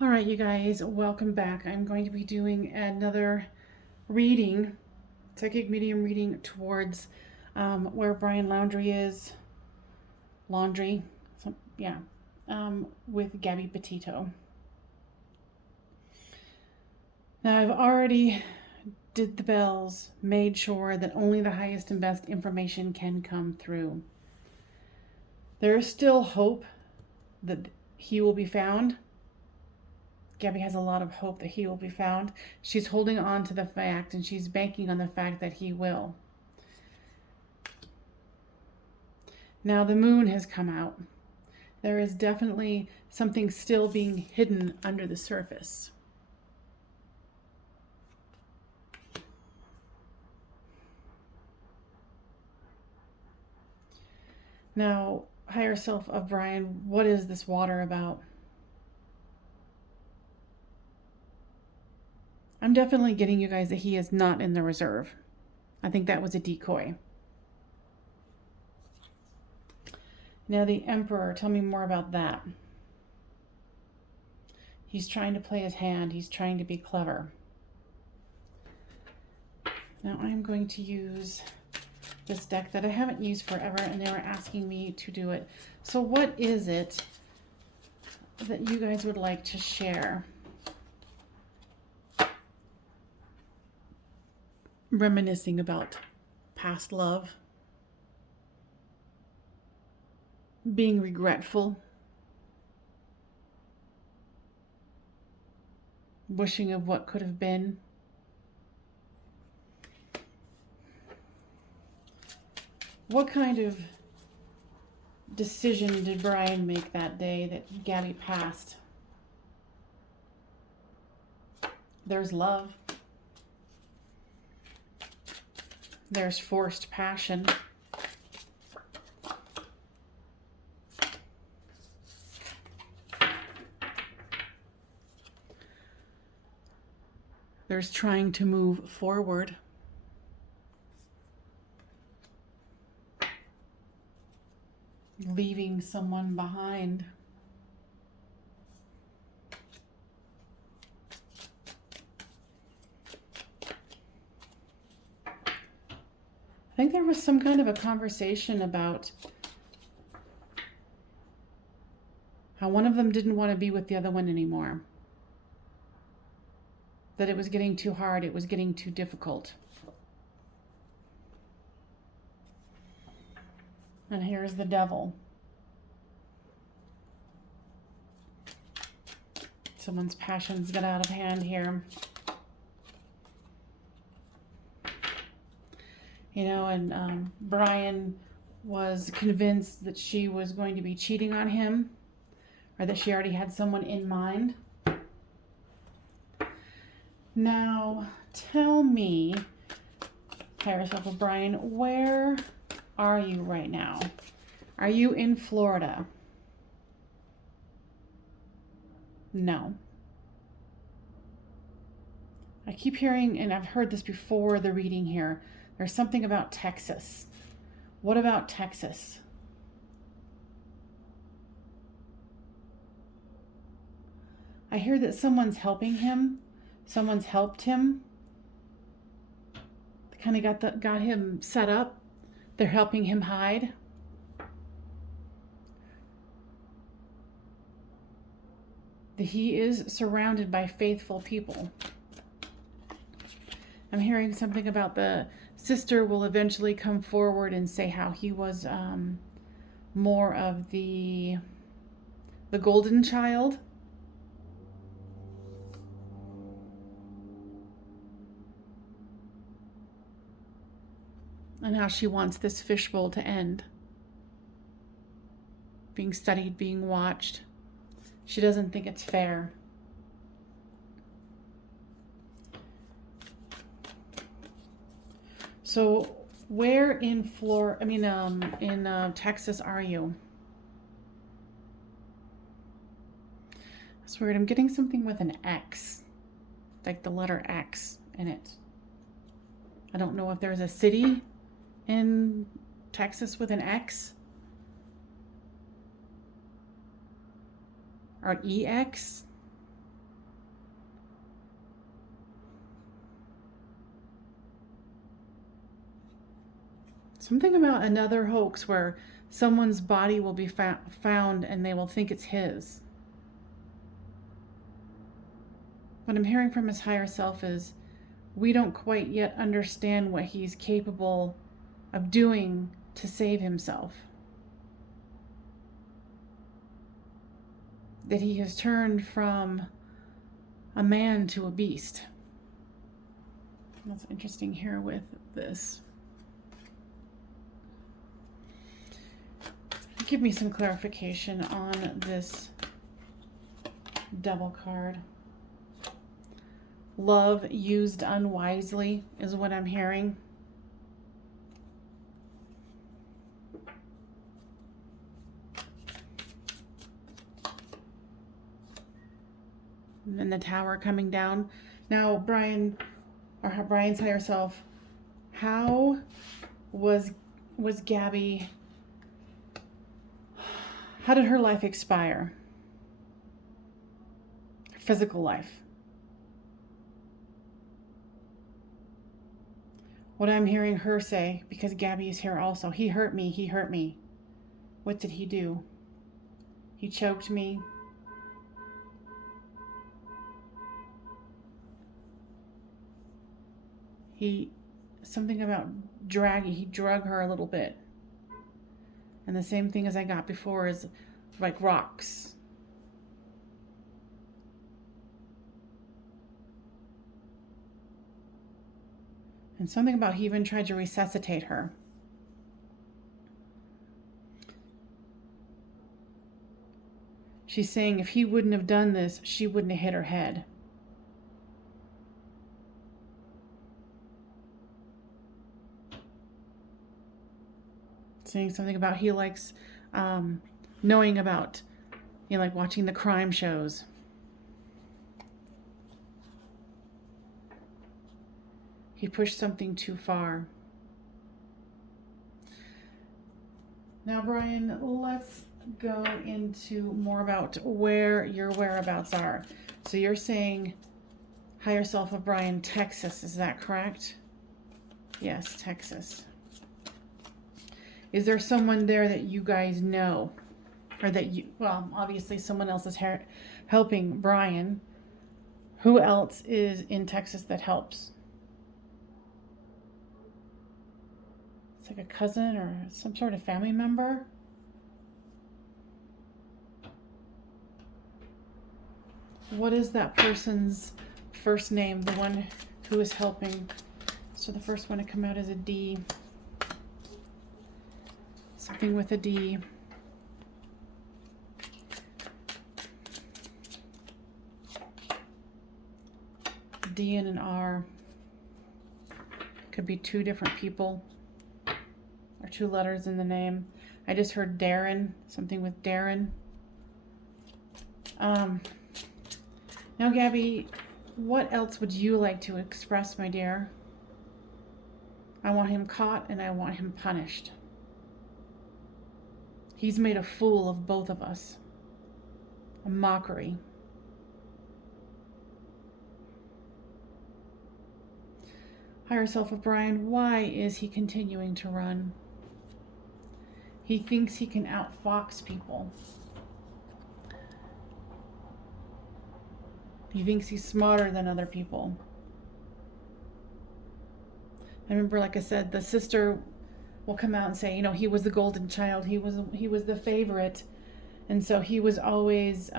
All right, you guys, welcome back. I'm going to be doing another reading, psychic medium reading towards where Brian Laundrie is. Laundrie, yeah, with Gabby Petito. Now, I've already did the bells, made sure that only the highest and best information can come through. There is still hope that he will be found. Gabby has a lot of hope that he will be found. She's holding on to the fact and she's banking on the fact that he will. Now the moon has come out. There is definitely something still being hidden under the surface. Now, higher self of Brian, what is this water about? I'm definitely getting you guys that he is not in the reserve. I think that was a decoy. Now the Emperor, tell me more about that. He's trying to play his hand. He's trying to be clever. Now I'm going to use this deck that I haven't used forever, and they were asking me to do it. So what is it that you guys would like to share? Reminiscing about past love, being regretful, wishing of what could have been. What kind of decision did Brian make that day that Gabby passed? There's love. There's forced passion. There's trying to move forward. Leaving someone behind. I think there was some kind of a conversation about how one of them didn't want to be with the other one anymore. That it was getting too hard, it was getting too difficult. And here's the devil. Someone's passions got out of hand here. You know, and Brian was convinced that she was going to be cheating on him, or that she already had someone in mind. Now, tell me, higher self of Brian, where are you right now? Are you in Florida? No. I keep hearing, and I've heard this before the reading here, there's something about Texas. What about Texas? I hear that someone's helping him. Someone's helped him. They kind of got him set up. They're helping him hide. He is surrounded by faithful people. I'm hearing something about the sister will eventually come forward and say how he was more of the golden child. And how she wants this fishbowl to end. Being studied, being watched. She doesn't think it's fair. So where in Texas are you? That's weird. I'm getting something with an X. Like the letter X in it. I don't know if there's a city in Texas with an X. Or an EX. Something about another hoax where someone's body will be found and they will think it's his. What I'm hearing from his higher self is we don't quite yet understand what he's capable of doing to save himself. That he has turned from a man to a beast. That's interesting here with this. Give me some clarification on this Devil card. Love used unwisely is what I'm hearing. And then the Tower coming down. Now, Brian, or Brian's higher self, how was Gabby, how did her life expire? Physical life. What I'm hearing her say, because Gabby is here also, he hurt me, he hurt me. What did he do? He choked me. Something about dragging, he drug her a little bit. And the same thing as I got before is like rocks. And something about he even tried to resuscitate her. She's saying if he wouldn't have done this, she wouldn't have hit her head. Saying something about he likes knowing about, like watching the crime shows. He pushed something too far. Now, Brian, let's go into more about where your whereabouts are. So you're saying higher self of Brian, Texas, is that correct? Yes, Texas. Is there someone there that you guys know? Or that you, well, obviously someone else is helping Brian. Who else is in Texas that helps? It's like a cousin or some sort of family member. What is that person's first name? The one who is helping. So the first one to come out is a D. Something with a D. D and an R. Could be two different people. Or two letters in the name. I just heard Darren. Something with Darren. Now, Gabby, what else would you like to express, my dear? I want him caught and I want him punished. He's made a fool of both of us. A mockery. Higher self of Brian, why is he continuing to run? He thinks he can outfox people. He thinks he's smarter than other people. I remember, like I said, the sister will come out and say, he was the golden child. He was the favorite. And so he was always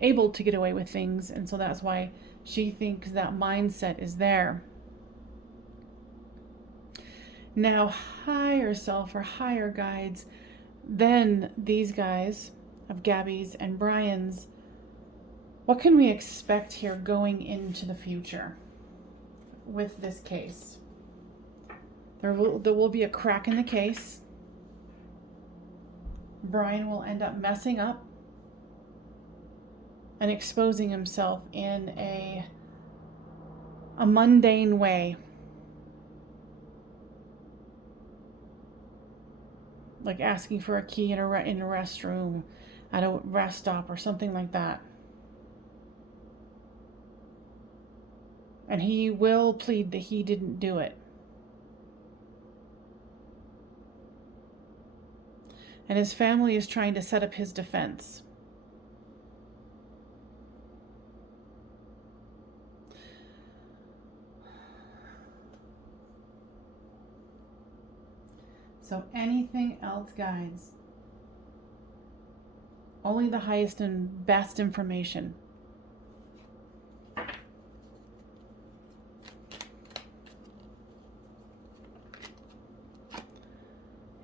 able to get away with things. And so that's why she thinks that mindset is there. Now, higher self or higher guides, then these guys of Gabby's and Brian's, what can we expect here going into the future with this case? There will be a crack in the case. Brian will end up messing up and exposing himself in a mundane way. Like asking for a key in a restroom, at a rest stop or something like that. And he will plead that he didn't do it. And his family is trying to set up his defense. So anything else, guys? Only the highest and best information.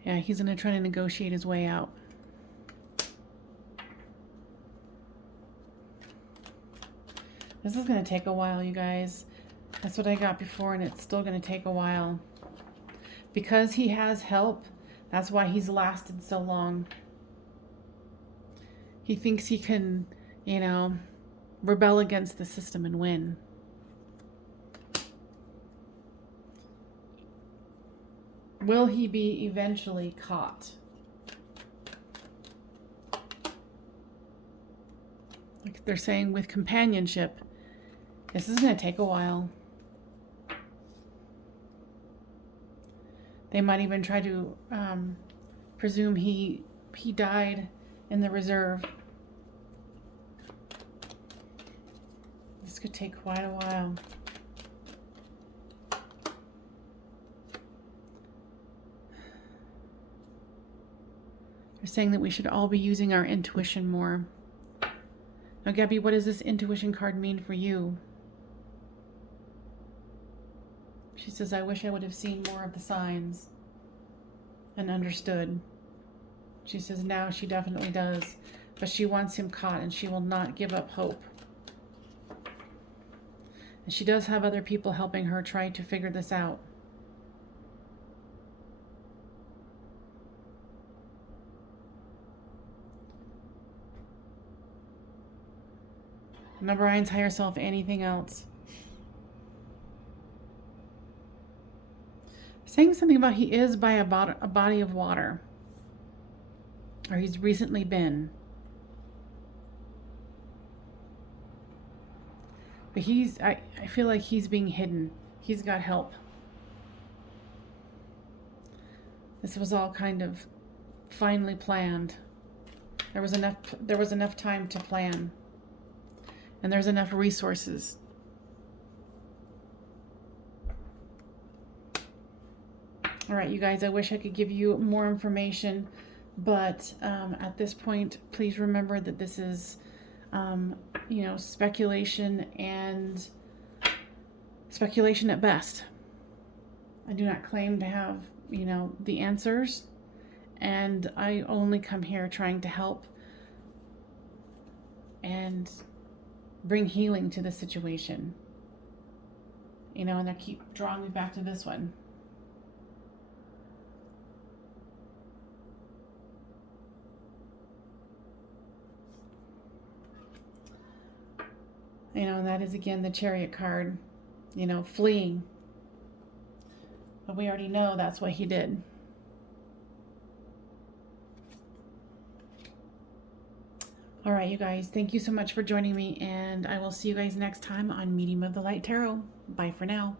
Yeah, he's going to try to negotiate his way out. This is going to take a while, you guys. That's what I got before, and it's still going to take a while. Because he has help, that's why he's lasted so long. He thinks he can, you know, rebel against the system and win. Will he be eventually caught? Like they're saying with companionship, this is going to take a while. They might even try to presume he died in the reserve. This could take quite a while. They're saying that we should all be using our intuition more. Now, Gabby, what does this intuition card mean for you? She says, I wish I would have seen more of the signs and understood. She says now she definitely does, but she wants him caught and she will not give up hope. And she does have other people helping her try to figure this out. Remember, Ryan's higher self, anything else. Saying something about he is by a body of water. Or he's recently been. But I feel like he's being hidden. He's got help. This was all kind of finely planned. There was enough time to plan. And there's enough resources. All right, you guys, I wish I could give you more information, but at this point, please remember that this is, speculation and speculation at best. I do not claim to have, the answers, and I only come here trying to help and bring healing to the situation. And I keep drawing me back to this one. And that is again the Chariot card, fleeing. But we already know that's what he did. All right, you guys, thank you so much for joining me, and I will see you guys next time on Medium of the Light Tarot. Bye for now.